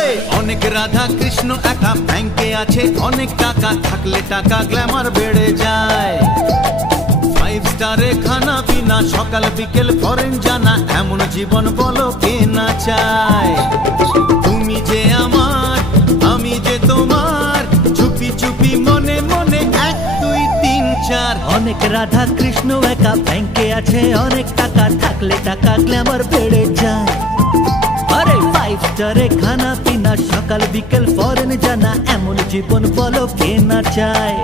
এই অনেক রাধা কৃষ্ণ একা ব্যাংকে আছে, অনেক টাকা থাকলে টাকা গ্ল্যামার বেড়ে যায়। 5 স্টারে খানা পিনা, সকাল বিকেল ফরেন জানা, এমন জীবন বলো কে না চায়। তুমি যে আমার, আমি যে তোমার, চুপি চুপি মনে মনে 1 2 3 4। অনেক রাধা কৃষ্ণ একা ব্যাংকে আছে, অনেক টাকা থাকলে টাকা গ্ল্যামার বেড়ে যায়। আরে 5 স্টারে খানা পিনা, সকাল বিকেল ফরেন জানা, এমন জীবন বলো কে না চায়।